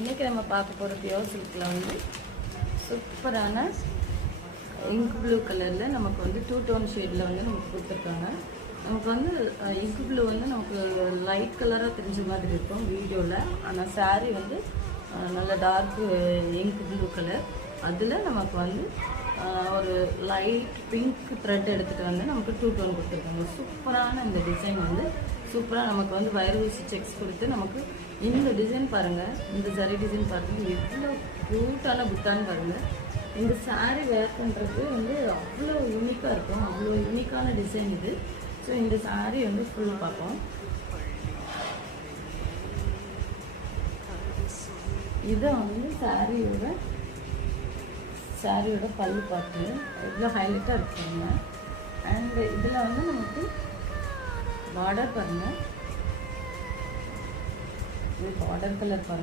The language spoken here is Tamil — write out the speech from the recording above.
இன்றைக்கி நம்ம பார்க்க போகிற பியோர் சில்கில் வந்து சூப்பரான இங்க் ப்ளூ கலரில் நமக்கு வந்து 2 டோன் ஷேடில் வந்து நமக்கு கொடுத்துருக்காங்க. நமக்கு வந்து இங்க் ப்ளூ வந்து நமக்கு லைட் கலராக தெரிஞ்ச மாதிரி இருக்கும் வீடியோவில். ஆனால் சாரீ வந்து நல்ல டார்க்கு இங்க் ப்ளூ கலர். அதில் நமக்கு வந்து ஒரு லைட் பிங்க் த்ரெட் எடுத்துகிட்டு வந்து நமக்கு 2 டோன் கொடுத்துருக்காங்க. சூப்பரான இந்த டிசைன் வந்து சூப்பராக நமக்கு வந்து வயர் ஊசி செக்ஸ் கொடுத்து நமக்கு இந்த டிசைன் பாருங்கள், இந்த சரி டிசைன் பாருங்கள், எவ்வளோ க்யூட்டான புத்தான்னு பாருங்கள். இந்த சாரீ வேர் பண்ணுறது வந்து அவ்வளோ யூனிக்காக இருக்கும், அவ்வளோ யூனிக்கான டிசைன் இது. ஸோ இந்த சாரீ வந்து ஃபுல் பார்ப்போம். இதை வந்து சாரியோட பல்லு பார்த்து எவ்வளோ ஹைலைட்டாக இருக்குங்க. அண்ட் இதில் வந்து நமக்கு பார்டர் பாருங்கள், இது பார்டர் கலர் பாருங்கள்.